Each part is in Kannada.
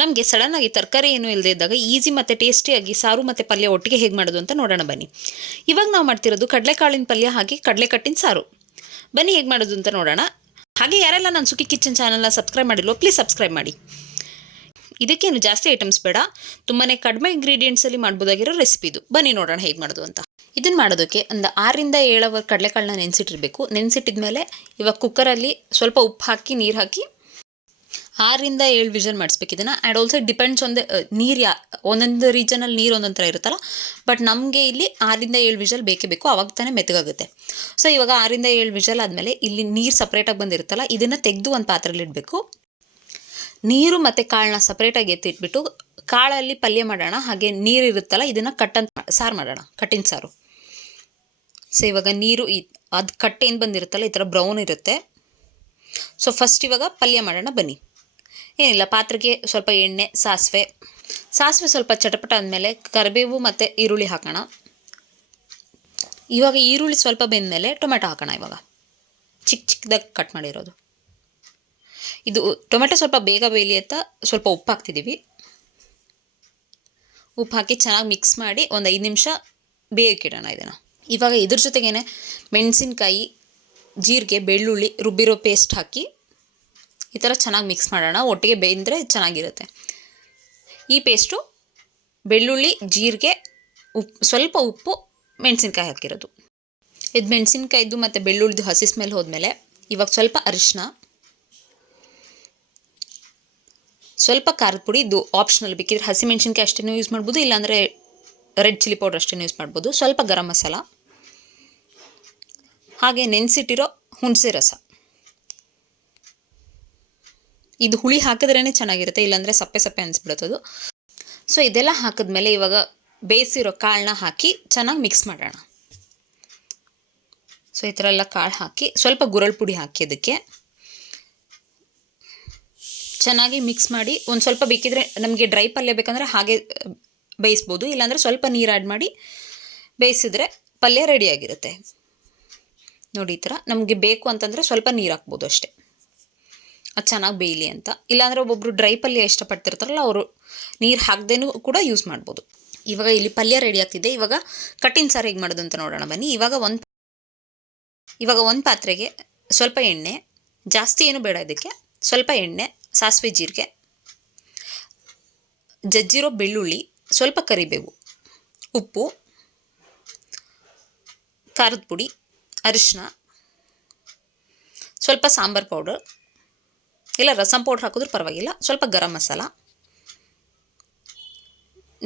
ನಮಗೆ ಸಡನ್ನಾಗಿ ತರಕಾರಿ ಏನೂ ಇಲ್ಲದೆ ಇದ್ದಾಗ ಈಸಿ ಮತ್ತು ಟೇಸ್ಟಿಯಾಗಿ ಸಾರು ಮತ್ತು ಪಲ್ಯ ಒಟ್ಟಿಗೆ ಹೇಗೆ ಮಾಡೋದು ಅಂತ ನೋಡೋಣ ಬನ್ನಿ. ಇವಾಗ ನಾವು ಮಾಡ್ತಿರೋದು ಕಡಲೆಕಾಳಿನ ಪಲ್ಯ ಹಾಗೆ ಕಡಲೆ ಕಟ್ಟಿನ ಸಾರು. ಬನ್ನಿ ಹೇಗೆ ಮಾಡೋದು ಅಂತ ನೋಡೋಣ. ಹಾಗೆ ಯಾರೆಲ್ಲ ನಾನು ಸುಖಿ ಕಿಚನ್ ಚಾನಲ್ನ ಸಬ್ಸ್ಕ್ರೈಬ್ ಮಾಡಿಲ್ವೋ ಪ್ಲೀಸ್ ಸಬ್ಸ್ಕ್ರೈಬ್ ಮಾಡಿ. ಇದಕ್ಕೇನು ಜಾಸ್ತಿ ಐಟಮ್ಸ್ ಬೇಡ. ತುಂಬಾ ಕಡಿಮೆ ಇಂಗ್ರೀಡಿಯೆಂಟ್ಸಲ್ಲಿ ಮಾಡ್ಬೋದಾಗಿರೋ ರೆಸಿಪಿ ಇದು. ಬನ್ನಿ ನೋಡೋಣ ಹೇಗೆ ಮಾಡೋದು ಅಂತ. ಇದನ್ನು ಮಾಡೋದಕ್ಕೆ ಒಂದು ಆರರಿಂದ ಏಳು ಅವರ್ ಕಡಲೆಕಾಳನ್ನ ನೆನೆಸಿಟ್ಟಿರಬೇಕು. ನೆನೆಸಿಟ್ಟಿದ್ಮೇಲೆ ಇವಾಗ ಕುಕ್ಕರಲ್ಲಿ ಸ್ವಲ್ಪ ಉಪ್ಪು ಹಾಕಿ, ನೀರು ಹಾಕಿ ಆರರಿಂದ ಏಳು ವಿಷಲ್ ಮಾಡಿಸ್ಬೇಕು. ಇದನ್ನು ಆ್ಯಂಡ್ ಆಲ್ಸೋ ಡಿಪೆಂಡ್ಸ್ ಒಂದು ನೀರು ಯಾ, ಒಂದೊಂದು ರೀಜನಲ್ಲಿ ನೀರು ಒಂದೊಂದು ಥರ ಇರುತ್ತಲ್ಲ ಬಟ್ ನಮಗೆ ಇಲ್ಲಿ ಆರಿಂದ ಏಳು ವಿಷಲ್ ಬೇಕೇ ಬೇಕು, ಅವಾಗ ತಾನೇ ಮೆತ್ತಗಾಗುತ್ತೆ. ಸೊ ಇವಾಗ ಆರಿಂದ ಏಳು ವಿಷಲ್ ಆದಮೇಲೆ ಇಲ್ಲಿ ನೀರು ಸಪ್ರೇಟಾಗಿ ಬಂದಿರುತ್ತಲ್ಲ, ಇದನ್ನು ತೆಗೆದು ಒಂದು ಪಾತ್ರೆಯಲ್ಲಿ ಇಡಬೇಕು. ನೀರು ಮತ್ತು ಕಾಳನ್ನ ಸಪ್ರೇಟಾಗಿ ಎತ್ತಿಟ್ಬಿಟ್ಟು ಕಾಳಲ್ಲಿ ಪಲ್ಯ ಮಾಡೋಣ, ಹಾಗೆ ನೀರು ಇರುತ್ತಲ್ಲ, ಇದನ್ನು ಕಟ್ಟಂತ ಸಾರು ಮಾಡೋಣ, ಕಟ್ಟಿನ ಸಾರು. ಸೊ ಇವಾಗ ನೀರು ಈ, ಅದು ಕಟ್ಟೆ ಏನು ಬಂದಿರುತ್ತಲ್ಲ, ಈ ಥರ ಬ್ರೌನ್ ಇರುತ್ತೆ. ಸೊ ಫಸ್ಟ್ ಇವಾಗ ಪಲ್ಯ ಮಾಡೋಣ, ಬನ್ನಿ. ಏನಿಲ್ಲ, ಪಾತ್ರೆಗೆ ಸ್ವಲ್ಪ ಎಣ್ಣೆ, ಸಾಸಿವೆ. ಸಾಸಿವೆ ಸ್ವಲ್ಪ ಚಟಪಟ ಆದಮೇಲೆ ಕರಿಬೇವು ಮತ್ತು ಈರುಳ್ಳಿ ಹಾಕೋಣ. ಇವಾಗ ಈರುಳ್ಳಿ ಸ್ವಲ್ಪ ಬೆಂದಮೇಲೆ ಟೊಮೆಟೊ ಹಾಕೋಣ ಇವಾಗ. ಚಿಕ್ಕ ಚಿಕ್ಕದಾಗಿ ಕಟ್ ಮಾಡಿರೋದು. ಇದು ಟೊಮೆಟೊ ಸ್ವಲ್ಪ ಬೇಗ ಬೇಯಲಿ ಅಂತ ಸ್ವಲ್ಪ ಉಪ್ಪು ಹಾಕ್ತಿದ್ದೀವಿ ಉಪ್ಪು ಹಾಕಿ ಚೆನ್ನಾಗಿ ಮಿಕ್ಸ್ ಮಾಡಿ ಒಂದು ಐದು ನಿಮಿಷ ಬೇಯಕ್ಕಿಡೋಣ ಇದನ್ನು. ಇವಾಗ ಇದ್ರ ಜೊತೆಗೇನೆ ಮೆಣಸಿನ್ಕಾಯಿ, ಜೀರಿಗೆ, ಬೆಳ್ಳುಳ್ಳಿ ರುಬ್ಬಿರೋ ಪೇಸ್ಟ್ ಹಾಕಿ ಈ ಥರ ಚೆನ್ನಾಗಿ ಮಿಕ್ಸ್ ಮಾಡೋಣ. ಒಟ್ಟಿಗೆ ಬೇಯಿದ್ರೆ ಚೆನ್ನಾಗಿರುತ್ತೆ. ಈ ಪೇಸ್ಟು ಬೆಳ್ಳುಳ್ಳಿ, ಜೀರಿಗೆ ಉಪ್ಪು ಸ್ವಲ್ಪ ಉಪ್ಪು, ಮೆಣಸಿನ್ಕಾಯಿ ಹಾಕಿರೋದು. ಇದು ಮೆಣಸಿನ್ಕಾಯ್ದು ಮತ್ತು ಬೆಳ್ಳುಳ್ಳಿದು ಹಸಿ ಸ್ಮೆಲ್ ಹೋದ್ಮೇಲೆ ಇವಾಗ ಸ್ವಲ್ಪ ಅರಿಶಿನ ಸ್ವಲ್ಪ ಖಾರದ ಪುಡಿ, ಇದು ಆಪ್ಷನಲ್ ಬೇಕಿದ್ರೆ ಹಸಿ ಮೆಣಸಿನ್ಕಾಯಿ ಅಷ್ಟೇ ಯೂಸ್ ಮಾಡ್ಬೋದು, ಇಲ್ಲಾಂದರೆ ರೆಡ್ ಚಿಲ್ಲಿ ಪೌಡರ್ ಅಷ್ಟೇ ಯೂಸ್ ಮಾಡ್ಬೋದು. ಸ್ವಲ್ಪ ಗರಂ ಮಸಾಲ, ಹಾಗೆ ನೆನೆಸಿಟ್ಟಿರೋ ಹುಣಸೆ ರಸ. ಇದು ಹುಳಿ ಹಾಕಿದ್ರೇ ಚೆನ್ನಾಗಿರುತ್ತೆ, ಇಲ್ಲಾಂದರೆ ಸಪ್ಪೆ ಸಪ್ಪೆ ಅದು. ಸೊ ಇದೆಲ್ಲ ಹಾಕಿದ್ಮೇಲೆ ಇವಾಗ ಬೇಯಿಸಿರೋ ಕಾಳನ್ನ ಹಾಕಿ ಚೆನ್ನಾಗಿ ಮಿಕ್ಸ್ ಮಾಡೋಣ. ಸೊ ಈ ಥರ ಎಲ್ಲ ಕಾಳು ಹಾಕಿ ಸ್ವಲ್ಪ ಗುರಳ್ ಪುಡಿ ಹಾಕಿ ಅದಕ್ಕೆ. ಚೆನ್ನಾಗಿ ಮಿಕ್ಸ್ ಮಾಡಿ ಒಂದು ಸ್ವಲ್ಪ ಬೇಕಿದ್ರೆ ನಮಗೆ ಡ್ರೈ ಪಲ್ಯ ಬೇಕಂದರೆ ಹಾಗೆ ಬೇಯಿಸ್ಬೋದು, ಇಲ್ಲಾಂದರೆ ಸ್ವಲ್ಪ ನೀರು ಆ್ಯಡ್ ಮಾಡಿ ಬೇಯಿಸಿದ್ರೆ ಪಲ್ಯ ರೆಡಿಯಾಗಿರುತ್ತೆ ನೋಡಿ ಈ ಥರ ನಮಗೆ ಬೇಕು ಅಂತಂದರೆ ಸ್ವಲ್ಪ ನೀರು ಹಾಕ್ಬೋದು ಅಷ್ಟೇ. ಅದು ಚೆನ್ನಾಗಿ ಬೇಯಲಿ ಅಂತ. ಇಲ್ಲಾಂದರೆ ಒಬ್ಬೊಬ್ಬರು ಡ್ರೈ ಪಲ್ಯ ಇಷ್ಟಪಡ್ತಿರ್ತಾರಲ್ಲ, ಅವರು ನೀರು ಹಾಕ್ದೇನೂ ಕೂಡ ಯೂಸ್ ಮಾಡ್ಬೋದು. ಇವಾಗ ಇಲ್ಲಿ ಪಲ್ಯ ರೆಡಿ ಆಗ್ತಿದೆ. ಇವಾಗ ಕಟ್ಟಿನ ಸಾರು ಹೇಗೆ ಮಾಡೋದು ಅಂತ ನೋಡೋಣ ಬನ್ನಿ. ಇವಾಗ ಒಂದು ಇವಾಗ ಒಂದು ಪಾತ್ರೆಗೆ ಸ್ವಲ್ಪ ಎಣ್ಣೆ, ಜಾಸ್ತಿ ಏನು ಬೇಡ ಇದಕ್ಕೆ. ಸ್ವಲ್ಪ ಎಣ್ಣೆ, ಸಾಸಿವೆ ಜೀರಿಗೆ, ಜಜ್ಜಿರೋ ಬೆಳ್ಳುಳ್ಳಿ, ಸ್ವಲ್ಪ ಕರಿಬೇವು, ಉಪ್ಪು, ಖಾರದ ಪುಡಿ ಅರಿಶಿನ ಸ್ವಲ್ಪ ಸಾಂಬಾರು ಪೌಡರ್ ಇಲ್ಲ, ರಸಂ ಪೌಡ್ರ್ ಹಾಕಿದ್ರೂ ಪರವಾಗಿಲ್ಲ. ಸ್ವಲ್ಪ ಗರಂ ಮಸಾಲ.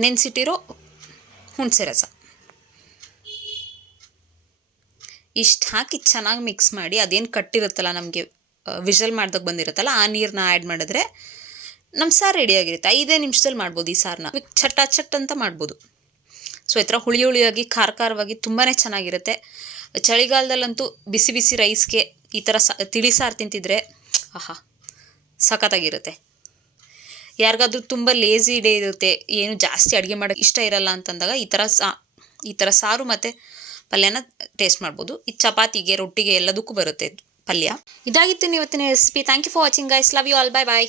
ನೆನೆಸಿಟ್ಟಿರೋ ಹುಣಸೆ ರಸ. ಇಷ್ಟು ಹಾಕಿ ಚೆನ್ನಾಗಿ ಮಿಕ್ಸ್ ಮಾಡಿ, ಅದೇನು ಕಟ್ಟಿರುತ್ತಲ್ಲ ನಮಗೆ ವಿಷಲ್ ಮಾಡ್ದಾಗ ಬಂದಿರುತ್ತಲ್ಲ, ಆ ನೀರನ್ನ ಆ್ಯಡ್ ಮಾಡಿದ್ರೆ ನಮ್ಮ ಸಾರು ರೆಡಿಯಾಗಿರುತ್ತೆ ಐದೇ ನಿಮಿಷದಲ್ಲಿ ಮಾಡ್ಬೋದು ಈ ಸಾರನ್ನ ಚಟ್ಟ ಚಟ್ ಅಂತ ಮಾಡ್ಬೋದು. ಸೊ ಈ ಥರ ಹುಳಿ ಹುಳಿಯಾಗಿ, ಖಾರ ಖಾರವಾಗಿ ತುಂಬಾ ಚೆನ್ನಾಗಿರುತ್ತೆ. ಚಳಿಗಾಲದಲ್ಲಂತೂ ಬಿಸಿ ಬಿಸಿ ರೈಸ್ಗೆ ಈ ಥರ ಸ, ತಿಳಿ ಸಾರು ತಿಂತಿದ್ರೆ, ಆಹಾ ಸಖತ್ತಾಗಿರುತ್ತೆ. ಯಾರಿಗಾದ್ರೂ ತುಂಬ ಲೇಜಿ ಡೇ ಇರುತ್ತೆ, ಏನು ಜಾಸ್ತಿ ಅಡುಗೆ ಮಾಡೋಕ್ಕೆ ಇಷ್ಟ ಇರಲ್ಲ ಅಂತಂದಾಗ ಈ ಥರ ಸಾ, ಈ ಥರ ಸಾರು ಮತ್ತು ಪಲ್ಯನ ಟೇಸ್ಟ್ ಮಾಡ್ಬೋದು. ಈ ಚಪಾತಿಗೆ, ರೊಟ್ಟಿಗೆ ಎಲ್ಲದಕ್ಕೂ ಬರುತ್ತೆ ಪಲ್ಯ. ಇದಾಗಿತ್ತು ಇವತ್ತಿನ recipe thank you for watching guys love you all bye bye